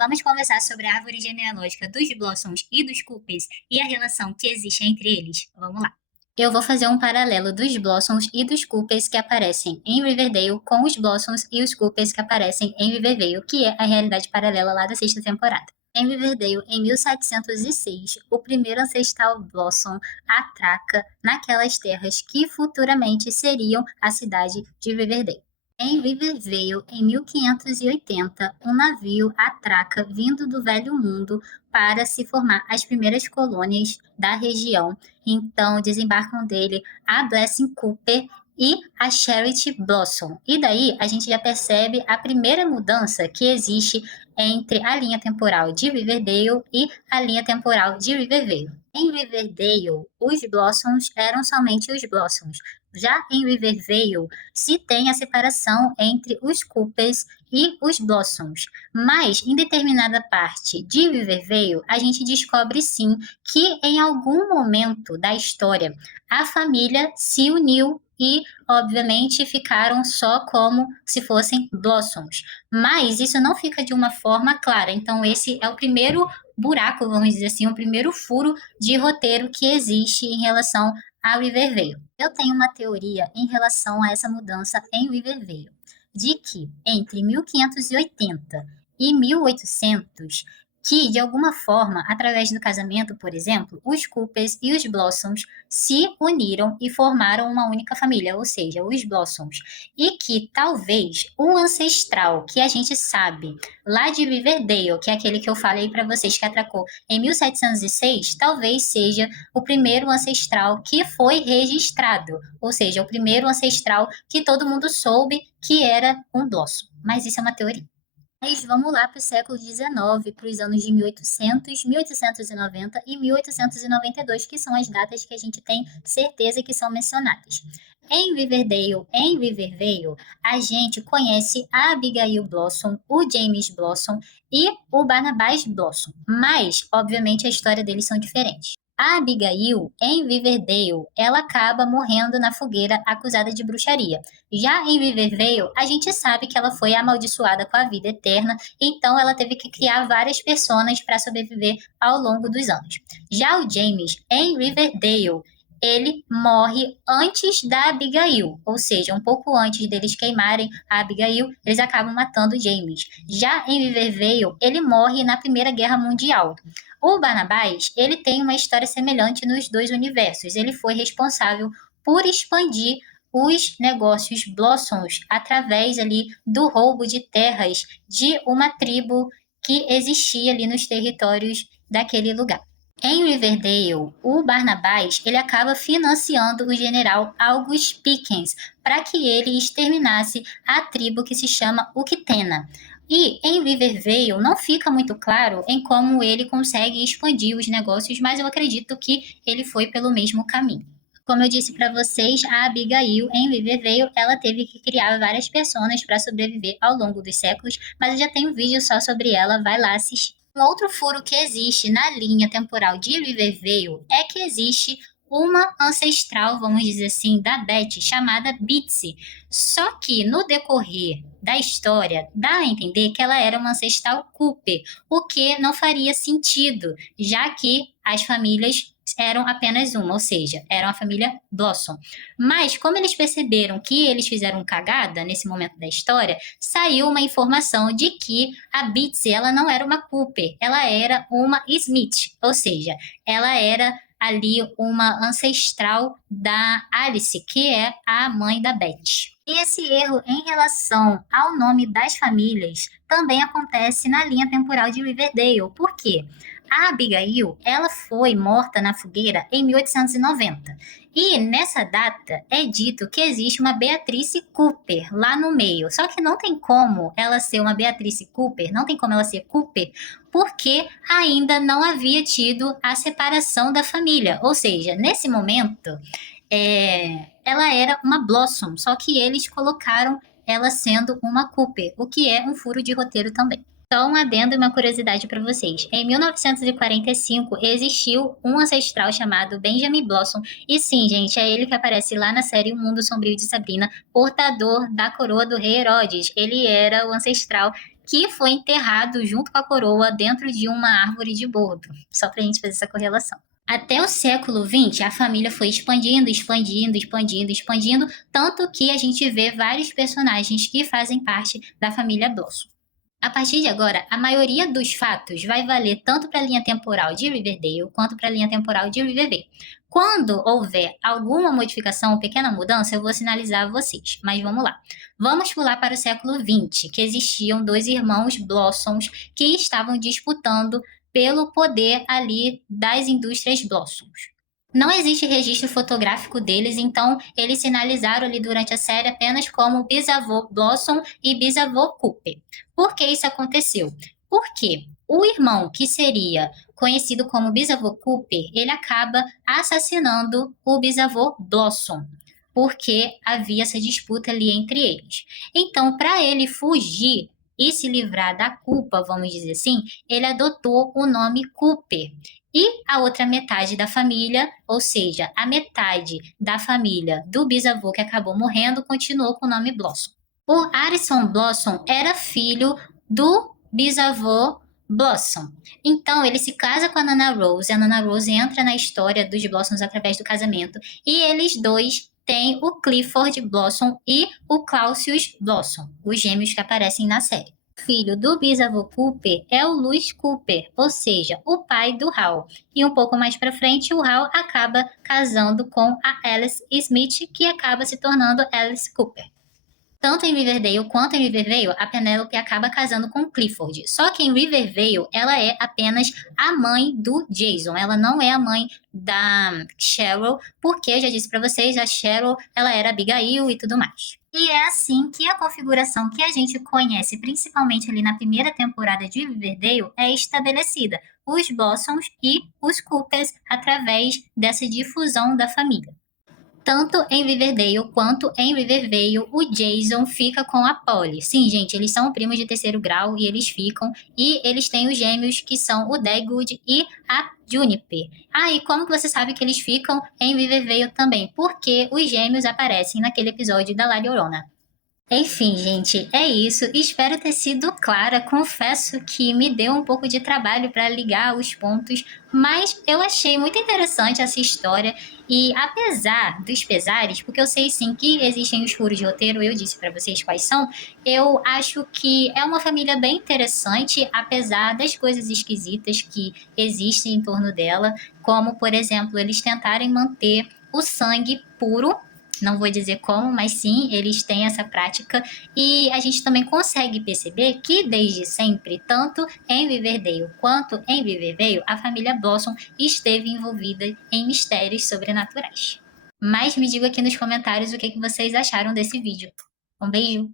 Vamos conversar sobre a árvore genealógica dos Blossoms e dos Coopers e a relação que existe entre eles? Vamos lá. Eu vou fazer um paralelo dos Blossoms e dos Coopers que aparecem em Riverdale com os Blossoms e os Coopers que aparecem em Rivervale, que é a realidade paralela lá da sexta temporada. Em Riverdale, em 1706, o primeiro ancestral Blossom atraca naquelas terras que futuramente seriam a cidade de Riverdale. Em Rivervale, em 1580, um navio atraca vindo do Velho Mundo para se formar as primeiras colônias da região. Então, desembarcam dele a Blessing Cooper e a Charity Blossom. E daí a gente já percebe a primeira mudança que existe entre a linha temporal de Riverdale e a linha temporal de Rivervale. Em Riverdale, os Blossoms eram somente os Blossoms. Já em Rivervale, se tem a separação entre os Coopers e os Blossoms. Mas, em determinada parte de Rivervale, a gente descobre sim que em algum momento da história a família se uniu e, obviamente, ficaram só como se fossem Blossoms. Mas isso não fica de uma forma clara. Então, esse é o primeiro buraco, vamos dizer assim, o primeiro furo de roteiro que existe em relação a Rivervale. Eu tenho uma teoria em relação a essa mudança em Rivervale, de que entre 1580 e 1800, que de alguma forma, através do casamento, por exemplo, os Coopers e os Blossoms se uniram e formaram uma única família, ou seja, os Blossoms, e que talvez um ancestral que a gente sabe lá de Riverdale, que é aquele que eu falei para vocês que atracou em 1706, talvez seja o primeiro ancestral que foi registrado, ou seja, o primeiro ancestral que todo mundo soube que era um Blossom. Mas isso é uma teoria. Mas vamos lá para o século XIX, para os anos de 1800, 1890 e 1892, que são as datas que a gente tem certeza que são mencionadas. Em Riverdale, em Rivervale, a gente conhece a Abigail Blossom, o James Blossom e o Barnabas Blossom, mas, obviamente, a história deles são diferentes. A Abigail, em Riverdale, ela acaba morrendo na fogueira acusada de bruxaria. Já em Rivervale, a gente sabe que ela foi amaldiçoada com a vida eterna, então ela teve que criar várias personas para sobreviver ao longo dos anos. Já o James, em Riverdale, ele morre antes da Abigail, ou seja, um pouco antes deles queimarem a Abigail, eles acabam matando o James. Já em Rivervale, ele morre na Primeira Guerra Mundial. O Barnabas, ele tem uma história semelhante nos dois universos. Ele foi responsável por expandir os negócios Blossoms através ali do roubo de terras de uma tribo que existia ali nos territórios daquele lugar. Em Riverdale, o Barnabas ele acaba financiando o general August Pickens para que ele exterminasse a tribo que se chama Uktena. E em Rivervale não fica muito claro em como ele consegue expandir os negócios, mas eu acredito que ele foi pelo mesmo caminho. Como eu disse para vocês, a Abigail em Rivervale, ela teve que criar várias personas para sobreviver ao longo dos séculos, mas eu já tenho um vídeo só sobre ela, vai lá assistir. Um outro furo que existe na linha temporal de Rivervale é que existe uma ancestral, vamos dizer assim, da Beth, chamada Bitsy. Só que no decorrer da história, dá a entender que ela era uma ancestral Cooper, o que não faria sentido, já que as famílias eram apenas uma, ou seja, eram a família Blossom. Mas como eles perceberam que eles fizeram cagada nesse momento da história, saiu uma informação de que a Bitsy, ela não era uma Cooper, ela era uma Smith, ou seja, ela era ali uma ancestral da Alice, que é a mãe da Beth. E esse erro em relação ao nome das famílias também acontece na linha temporal de Riverdale. Por quê? A Abigail, ela foi morta na fogueira em 1890. E nessa data é dito que existe uma Beatrice Cooper lá no meio. Só que não tem como ela ser uma Beatrice Cooper, não tem como ela ser Cooper, porque ainda não havia tido a separação da família. Ou seja, nesse momento, ela era uma Blossom, só que eles colocaram ela sendo uma Cooper, o que é um furo de roteiro também. Só um adendo e uma curiosidade para vocês. Em 1945, existiu um ancestral chamado Benjamin Blossom. E sim, gente, é ele que aparece lá na série O Mundo Sombrio de Sabrina, portador da coroa do rei Herodes. Ele era o ancestral que foi enterrado junto com a coroa dentro de uma árvore de bordo, só para a gente fazer essa correlação. Até o século XX, a família foi expandindo, expandindo, expandindo, expandindo, tanto que a gente vê vários personagens que fazem parte da família Blossom. A partir de agora, a maioria dos fatos vai valer tanto para a linha temporal de Riverdale quanto para a linha temporal de Rivervale. Quando houver alguma modificação ou pequena mudança, eu vou sinalizar a vocês. Mas vamos lá. Vamos pular para o século XX, que existiam dois irmãos Blossoms que estavam disputando pelo poder ali das indústrias Blossoms. Não existe registro fotográfico deles, então eles sinalizaram ali durante a série apenas como bisavô Blossom e bisavô Cooper. Por que isso aconteceu? Porque o irmão que seria conhecido como bisavô Cooper, ele acaba assassinando o bisavô Blossom, porque havia essa disputa ali entre eles. Então, para ele fugir e se livrar da culpa, vamos dizer assim, ele adotou o nome Cooper. E a outra metade da família, ou seja, a metade da família do bisavô que acabou morrendo, continuou com o nome Blossom. O Harrison Blossom era filho do bisavô Blossom. Então, ele se casa com a Nana Rose, a Nana Rose entra na história dos Blossoms através do casamento, e eles dois têm o Clifford Blossom e o Clausius Blossom, os gêmeos que aparecem na série. O filho do bisavô Cooper é o Louis Cooper, ou seja, o pai do Hal. E um pouco mais para frente, o Hal acaba casando com a Alice Smith, que acaba se tornando Alice Cooper. Tanto em Riverdale quanto em Rivervale, a Penelope acaba casando com Clifford. Só que em Rivervale, ela é apenas a mãe do Jason. Ela não é a mãe da Cheryl, porque eu já disse para vocês, a Cheryl, ela era Abigail e tudo mais. E é assim que a configuração que a gente conhece, principalmente ali na primeira temporada de Riverdale, é estabelecida. Os Blossoms e os Coopers através dessa difusão da família. Tanto em Riverdale quanto em Rivervale, o Jason fica com a Polly. Sim, gente, eles são primos de terceiro grau e eles ficam. E eles têm os gêmeos que são o Dagwood e a Juniper. Ah, e como que você sabe que eles ficam em Rivervale também? Porque os gêmeos aparecem naquele episódio da La Llorona. Enfim, gente, é isso. Espero ter sido clara. Confesso que me deu um pouco de trabalho para ligar os pontos, mas eu achei muito interessante essa história. E apesar dos pesares, porque eu sei sim que existem os furos de roteiro, eu disse para vocês quais são, eu acho que é uma família bem interessante, apesar das coisas esquisitas que existem em torno dela, como, por exemplo, eles tentarem manter o sangue puro. Não vou dizer como, mas sim, eles têm essa prática. E a gente também consegue perceber que, desde sempre, tanto em Riverdale quanto em Rivervale, a família Blossom esteve envolvida em mistérios sobrenaturais. Mas me diga aqui nos comentários o que vocês acharam desse vídeo. Um beijo!